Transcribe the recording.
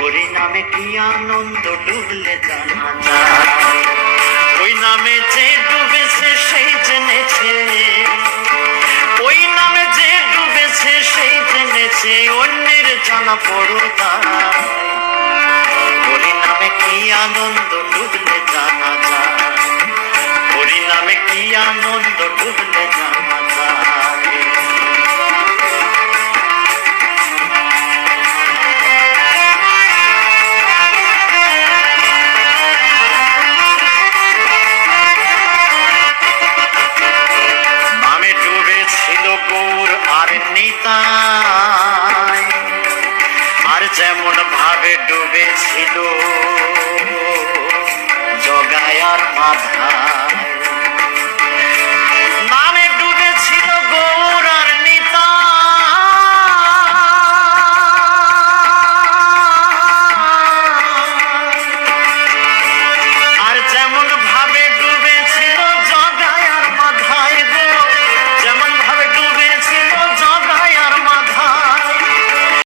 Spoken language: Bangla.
হরি নামে কি আনন্দ ডুবলে জানা যায়। ওই নামে যে ডুবেছে সেই জেনেছে, ওই নামে যে ডুবেছে সেই জেনেছে, অন্যের জানা বড় দায়। হরি নামে কি আনন্দ ডুবলে জানা যায়, হরি নামে কি আনন্দ ডুবলে জানা যায়। নামে ডুবেছিল গৌর আর নিতাই, আর যেমন ভাবে ডুবেছিল জগায় আর মাধায়।